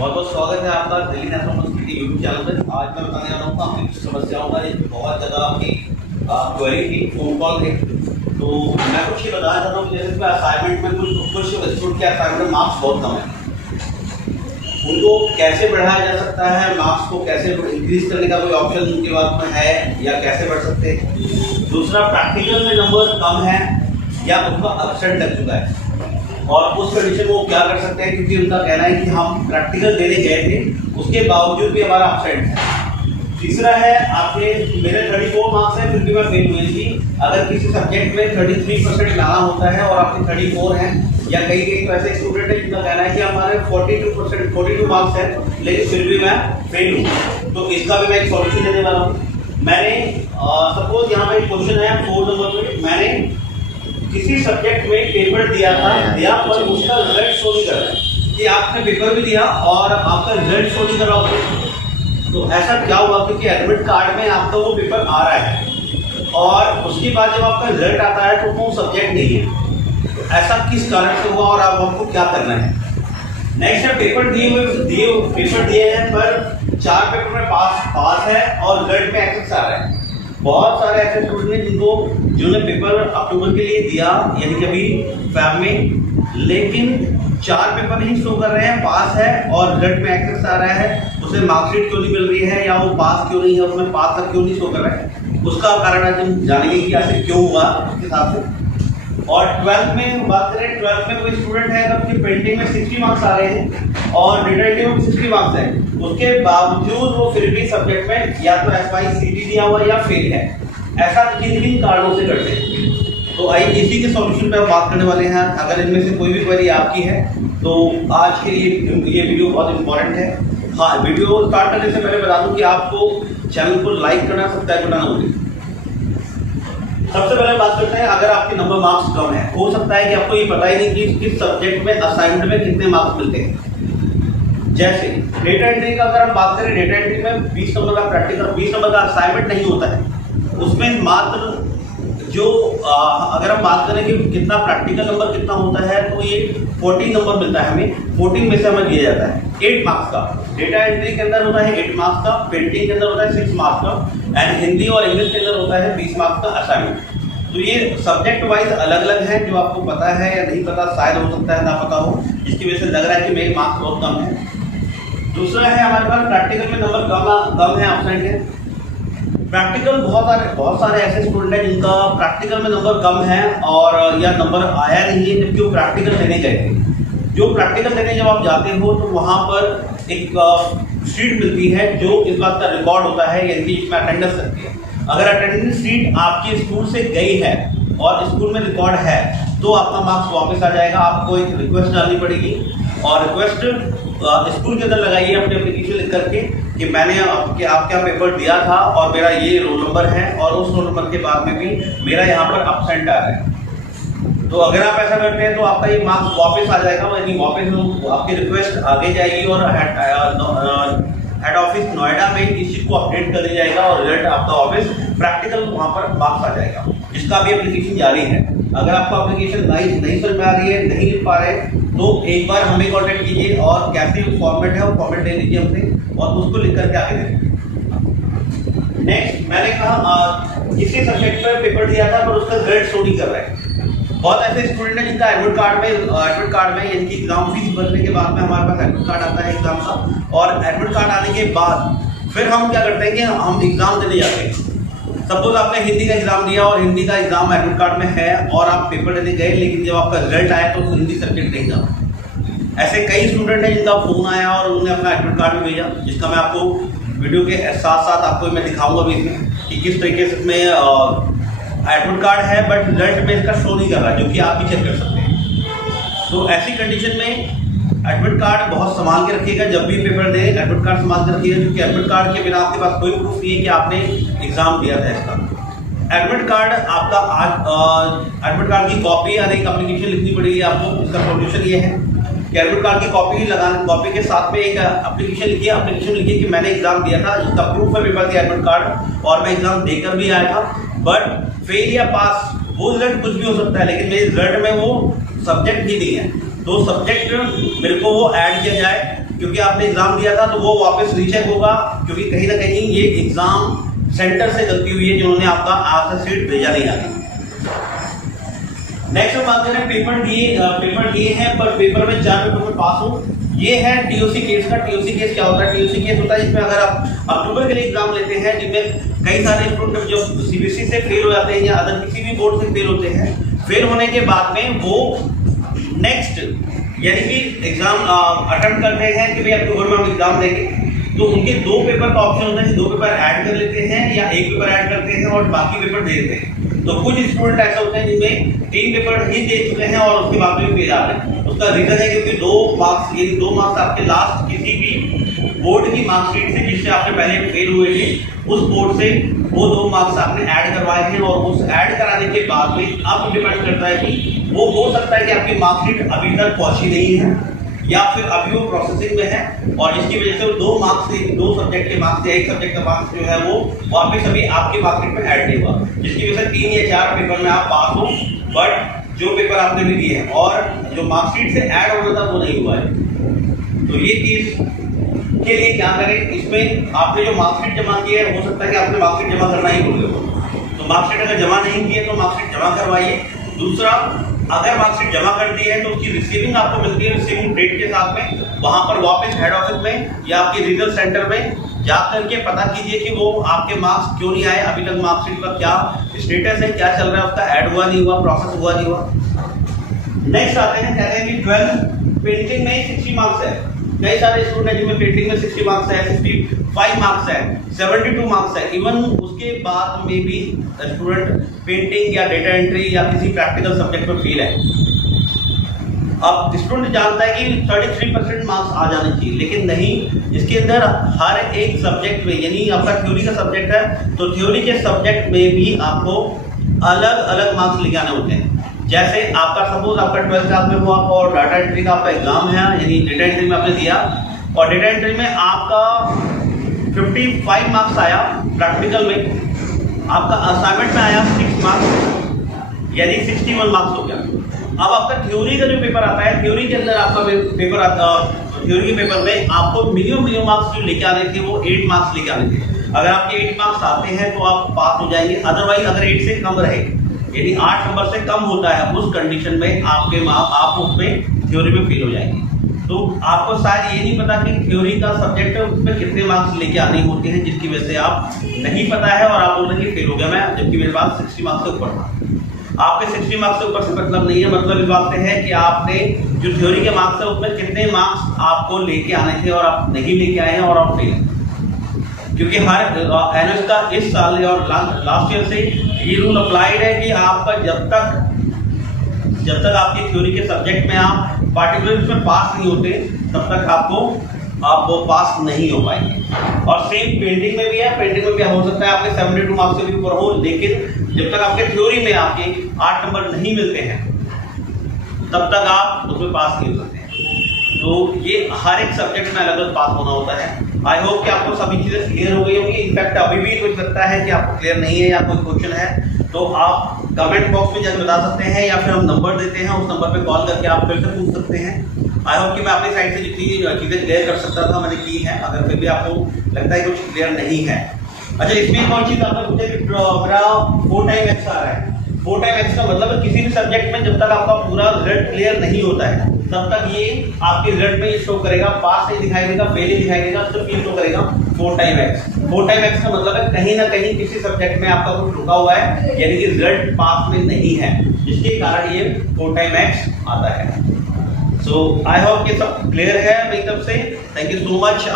बहुत बहुत स्वागत है आपका Delhi national university YouTube channel पर। आज मैं बताने जा रहा हूँ आपकी कुछ समस्याओं का। एक बहुत ज़्यादा आपकी क्वेरी थी, फोन कॉल थे, तो मैं कुछ ये बताना चाहता हूँ। जैसे असाइनमेंट में कुछ स्टूडेंट के असाइनमेंट में मार्क्स बहुत कम है, उनको कैसे बढ़ाया जा सकता है, मार्क्स को कैसे इंक्रीज करने का कोई ऑप्शन उनके पास में है या कैसे बढ़ सकते हैं। दूसरा, प्रैक्टिकल में नंबर कम है या उनका एब्सेंट लग चुका है और उस कंडीशन में वो क्या कर सकते हैं, क्योंकि उनका कहना है कि हम प्रैक्टिकल देने गए थे उसके बावजूद भी हमारा एब्सेंट है। तीसरा है, आपके मेरे 34 मार्क्स हैं फिर भी मैं फेल हुई थी। अगर किसी सब्जेक्ट में 33% लाना होता है और आपके 34 हैं, या कई तो ऐसे स्टूडेंट है जिनका कहना है कि हमारे 42 मार्क्स हैं लेकिन फिर भी मैं फेल हूँ, तो इसका भी मैं एक सॉल्यूशन देने वाला हूँ। मैंने सपोज यहाँ पे क्वेश्चन है 4 नंबर पे, मैंने किसी सब्जेक्ट में पेपर दिया पर उसका रिजल्ट शो नहीं कर रहा है कि आपने पेपर भी दिया और आपका रिजल्ट शो नहीं कर रहा। तो ऐसा क्या हुआ, क्योंकि एडमिट कार्ड में आपका वो पेपर आ रहा है और उसके बाद जब आपका रिजल्ट आता है तो वो सब्जेक्ट नहीं है। तो ऐसा किस कारण से हुआ और अब आपको क्या करना है। नेक्स्ट है, पेपर दिए हैं पर 4 पेपर में पास है और रिजल्ट में एक्सेस आ रहा है। बहुत सारे ऐसे स्टूडेंट हैं जिन्होंने पेपर अक्टूबर के लिए दिया यानी कि अभी फैब में, लेकिन 4 पेपर नहीं शो कर रहे हैं, पास है और रिजल्ट में एक्सेस आ रहा है, उसे मार्कशीट क्यों नहीं मिल रही है या वो पास क्यों नहीं है, उसमें पास तक क्यों नहीं शो कर रहा है। उसका कारण आज हम जानेंगे कि ऐसे क्यों हुआ उसके हिसाब से। और 12th में बात करें, 12th में कोई स्टूडेंट है अगर उसकी पेंटिंग में 60 मार्क्स आ रहे हैं और डिटेक्टिव में 60 मार्क्स है, उसके बावजूद वो फिर भी सब्जेक्ट में या तो SYCT दिया हुआ या फेल है। ऐसा किन किन कारणों से करते हैं, तो आइए इसी के सॉल्यूशन पे हम बात करने वाले हैं। अगर इनमें से कोई भी क्वेरी आपकी है तो आज के लिए ये वीडियो बहुत इंपॉर्टेंट है। हाँ, वीडियो स्टार्ट करने से पहले बता दूं कि आपको चैनल को लाइक करना, सब्सक्राइब करना ना भूलें। सबसे पहले बात करते हैं, अगर आपके नंबर मार्क्स कम है, हो सकता है कि आपको ये पता ही नहीं कि किस सब्जेक्ट में असाइनमेंट में कितने मार्क्स मिलते हैं। जैसे डेटा एंट्री का अगर हम बात करें, डेटा एंट्री में 20 नंबर का प्रैक्टिकल, 20 नंबर का असाइनमेंट नहीं होता है, उसमें मात्र जो अगर हम बात करें कि कितना प्रैक्टिकल नंबर कितना होता है, तो ये 14 नंबर मिलता है हमें। 14 में से हमें दिया जाता है 8 मार्क्स का। डेटा एंट्री के अंदर होता है 8 मार्क्स का, पेंटिंग के अंदर होता है 6 मार्क्स का, एंड हिंदी और इंग्लिश के अंदर होता है 20 मार्क्स का असाइनमेंट। तो ये सब्जेक्ट वाइज अलग अलग है, जो आपको पता है या नहीं पता, शायद हो सकता है ना पता हो, जिसकी वजह से लग रहा है कि मेरे मार्क्स बहुत कम है। दूसरा है, हमारे पास प्रैक्टिकल में नंबर कम है, एब्सेंट है। प्रैक्टिकल बहुत सारे ऐसे स्टूडेंट हैं जिनका प्रैक्टिकल में नंबर कम है और या नंबर आया नहीं है, जबकि वो प्रैक्टिकल देने गए थे। जो प्रैक्टिकल देने जब आप जाते हो तो वहाँ पर एक शीट मिलती है जो इस बात का रिकॉर्ड होता है, यानी कि इसमें अटेंडेंस लगती है। अगर अटेंडेंस शीट आपके स्कूल से गई है और स्कूल में रिकॉर्ड है तो आपका मार्क्स वापस आ जाएगा। आपको एक रिक्वेस्ट डालनी पड़ेगी और रिक्वेस्ट स्कूल के अंदर लगाइए अपने एप्लीकेशन लिख करके कि मैंने आपका पेपर दिया था और मेरा ये रोल नंबर है और उस रोल नंबर के बाद में भी मेरा यहाँ पर एब्सेंट आ रहा है। तो अगर आप ऐसा करते हैं तो आपका ये मार्क्स वापस आ जाएगा, यानी वापस आपकी रिक्वेस्ट आगे जाएगी और हेड ऑफिस नोएडा में इस चीज को अपडेट कर दिया जाएगा और रिजल्ट आपका वापस प्रैक्टिकल वहाँ पर मार्क्स आ जाएगा, जिसका भी एप्लीकेशन जारी है। अगर आपको एप्लीकेशन नहीं समझ में आ रही है, नहीं लिख पा रहे, तो एक बार हमें कॉन्टेक्ट कीजिए और कैसे फॉर्मेट है वो फॉर्मेट दे दीजिए हमसे और उसको लिख करके आगे दें। नेक्स्ट, मैंने कहा किसी सब्जेक्ट में पेपर दिया था पर उसका रिजल्ट शो नहीं कर रहा है। बहुत ऐसे स्टूडेंट हैं जिनका एडमिट कार्ड में यानी कि एग्जाम फीस भरने के बाद में हमारे पास एडमिट कार्ड आता है एग्जाम का, और एडमिट कार्ड आने के बाद फिर हम क्या करते हैं कि हम एग्जाम देने जाते हैं। सपोज आपने हिंदी का एग्जाम दिया और हिंदी का एग्जाम एडमिट कार्ड में है और आप पेपर देने गए, लेकिन जब आपका रिजल्ट आया तो हिंदी सब्जेक्ट नहीं था। ऐसे कई स्टूडेंट हैं जिनका फोन आया और उन्होंने अपना एडमिट कार्ड भी भेजा, जिसका मैं आपको वीडियो के साथ साथ आपको मैं दिखाऊंगा भी इसमें कि किस तरीके से इसमें एडमिट कार्ड है बट रिजल्ट में इसका शो नहीं कर रहा है, जो कि आप भी चेक कर सकते हैं। तो ऐसी कंडीशन में एडमिट कार्ड बहुत संभाल के रखिएगा, जब भी पेपर दे एडमिट कार्ड संभाल के रखिएगा, क्योंकि एडमिट कार्ड के बिना आपके पास कोई प्रूफ नहीं है कि आपने एग्जाम दिया था इसका। एडमिट कार्ड आपका आज एडमिट कार्ड की कॉपी यानी एक एप्लीकेशन लिखनी पड़ेगी आपको। इसका सॉल्यूशन ये है कि एडमिट कार्ड की कॉपी के साथ में एक एप्लीकेशन लिखिए कि मैंने एग्जाम दिया था, इसका प्रूफ है मेरे पास एडमिट कार्ड और मैं एग्जाम देकर भी आया था, बट फेल या पास वो रिजल्ट कुछ भी हो सकता है, लेकिन मेरे रिजल्ट में वो सब्जेक्ट ही नहीं है। तो सब्जेक्ट मेरे को वो ऐड किया जाए क्योंकि आपने एग्जाम दिया था तो वो वापस रीचेक होगा, क्योंकि कहीं ना कहीं ये एग्जाम सेंटर से गलती हुई है जिन्होंने आपका आंसर शीट भेजा नहीं आगे। नेक्स्ट हम बात करें पेपर दिए हैं पर पेपर में 4 पेपर में पास हो। ये है टीओसी केस का। टीओसी केस क्या होता है? टीओसी केस होता है जिसमें अगर आप अक्टूबर के लिए एग्जाम लेते हैं जिनमें कई सारे स्टूडेंट जो सीबीएसई से फेल हो जाते हैं या अदर किसी भी बोर्ड से फेल होते हैं, फेल होने के बाद में वो नेक्स्ट यानी कि एग्जाम अटेम्प्ट करते हैं कि भाई आपके बोर्ड में हम एग्जाम देंगे, तो उनके 2 पेपर का ऑप्शन होता है कि 2 पेपर ऐड कर लेते हैं या 1 पेपर ऐड करते हैं और बाकी पेपर दे देते हैं। तो कुछ स्टूडेंट ऐसे होते हैं जिनमें 3 पेपर ही दे चुके हैं और उसके बाद में फेल आ रहे हैं। उसका रीजन है क्योंकि 2 मार्क्स यानी 2 मार्क्स आपके लास्ट किसी भी बोर्ड की मार्कशीट से जिससे आपने पहले फेल हुए थे उस बोर्ड से वो 2 मार्क्स आपने ऐड करवाए हैं, और उस ऐड कराने के बाद में अब डिपेंड करता है कि वो हो सकता है कि आपकी मार्कशीट अभी तक पहुंची नहीं है या फिर अभी वो प्रोसेसिंग में है, और जिसकी वजह से 2 मार्क्स से 2 सब्जेक्ट के मार्क्स या 1 सब्जेक्ट का मार्क्स जो है वो वापस अभी आपके मार्कशीट में ऐड नहीं हुआ, जिसकी वजह से 3 या 4 पेपर में आप पास हो, बट जो पेपर आपने भी दिए हैं और जो मार्कशीट से ऐड होना था वो नहीं हुआ है। तो ये चीज के लिए क्या करें, इसमें आपने जो मार्कशीट जमा की है हो सकता है कि आपने मार्कशीट जमा करना ही भूल गए, तो मार्कशीट अगर जमा नहीं की है तो मार्कशीट जमा करवाइए। दूसरा, अगर मार्कशीट जमा कर दी है तो उसकी रिसीविंग आपको मिलती है रिसीविंग डेट के साथ में, वहां पर वापस हेड ऑफिस में या आपके रीजनल सेंटर में जा करके पता कीजिए कि वो आपके मार्क्स क्यों नहीं आए, अभी तक मार्कशीट का क्या स्टेटस है, क्या चल रहा है, उसका ऐड हुआ नहीं हुआ, प्रोसेस हुआ नहीं हुआ। नेक्स्ट आते हैं, कहते हैं कि 12 पेंटिंग में 60 मार्क्स है। कई सारे स्टूडेंट हैं जिनमें पेंटिंग में 60 मार्क्स है, 65 मार्क्स है, 72 मार्क्स है, इवन उसके बाद में भी स्टूडेंट पेंटिंग या डेटा एंट्री या किसी प्रैक्टिकल सब्जेक्ट में फेल है। अब स्टूडेंट जानता है कि 33% मार्क्स आ जाने चाहिए, लेकिन नहीं, इसके अंदर हर एक सब्जेक्ट में, यानी आपका थ्योरी का सब्जेक्ट है तो थ्योरी के सब्जेक्ट में भी आपको अलग अलग मार्क्स लेके आने होते हैं। जैसे आपका सपोज आपका 12th क्लास में हुआ और डाटा एंट्री का आपका एग्जाम है, यानी डेटा एंट्री में आपने दिया और डेटा एंट्री में आपका 55 मार्क्स आया, प्रैक्टिकल में आपका असाइनमेंट में आया 6 मार्क्स, यानी 61 मार्क्स हो गया। अब आपका थ्योरी का जो पेपर आता है, थ्योरी के अंदर आपका पेपर आता, थ्योरी के पेपर में आपको मिनिमम मार्क्स जो लेके आने थे वो 8 मार्क्स लेके आने थे। अगर आपके 8 मार्क्स आते हैं तो आप पास हो जाएंगे, अदरवाइज अगर 8 से कम रहे यानी 8 नंबर से कम होता है उस कंडीशन में आप उसमें थ्योरी में फेल हो जाएंगे। तो आपको शायद ये नहीं पता कि थ्योरी का सब्जेक्ट है उसमें कितने मार्क्स लेके आने होते हैं, जिसकी वजह से आप नहीं पता है और आप बोल रहे हैं कि फेल हो गया मैं, जबकि मेरे पास 60 मार्क्स से ऊपर था। आपके 60 मार्क्स से ऊपर से मतलब नहीं है, मतलब इस बात से है कि आपने जो थ्योरी के मार्क्स है उसमें कितने मार्क्स आपको लेके आने थे और आप नहीं लेके आए हैं और आप फेल हैं। क्योंकि हर एनएस का इस साल और लास्ट ईयर से ये रूल अप्लाइड है कि आपका जब तक आपकी थ्योरी के सब्जेक्ट में आप पार्टिकुलर में पास नहीं होते तब तक आप वो पास नहीं हो पाएंगे। और सेम पेंटिंग में भी है, पेंटिंग में भी हो सकता है आपके 72 मार्क्स से भी ऊपर हो, लेकिन जब तक आपके थ्योरी में आपके 8 नंबर नहीं मिलते हैं तब तक आप उसमें पास नहीं हो सकते हैं। तो ये हर एक सब्जेक्ट में अलग अलग पास होना होता है। आई होप कि आपको सभी चीजें क्लियर हो गई होंगी। इनफैक्ट अभी भी कुछ लगता है कि आपको क्लियर नहीं है या कोई क्वेश्चन है तो आप कमेंट बॉक्स में जाकर बता सकते हैं या फिर हम नंबर देते हैं, उस नंबर पे कॉल करके आप फिर से पूछ सकते हैं। आई होप कि मैं अपनी साइड से जितनी चीजें क्लियर कर सकता था मैंने की है। अगर फिर भी आपको लगता है कुछ क्लियर नहीं है, अच्छा इसमें कौन चीज आपका पूछे कि मेरा 4 टाइम एक्स आ रहा है। 4 टाइम एक्स का मतलब है किसी भी सब्जेक्ट में जब तक आपका पूरा रिजल्ट क्लियर नहीं होता है तब तक ये आपके रिजल्ट में शो करेगा, पास नहीं दिखाई देगा, फेल नहीं दिखाई देगा, सिर्फ ये शो करेगा 4 टाइम एक्स। 4 टाइम एक्स का मतलब है कहीं ना कहीं किसी सब्जेक्ट में आपका कुछ रुका हुआ है, यानी कि रिजल्ट पास में नहीं है, जिसके कारण ये 4 टाइम एक्स आता है। सो आई होप कि सब क्लियर है मेरी तरफ से। Thank you so much.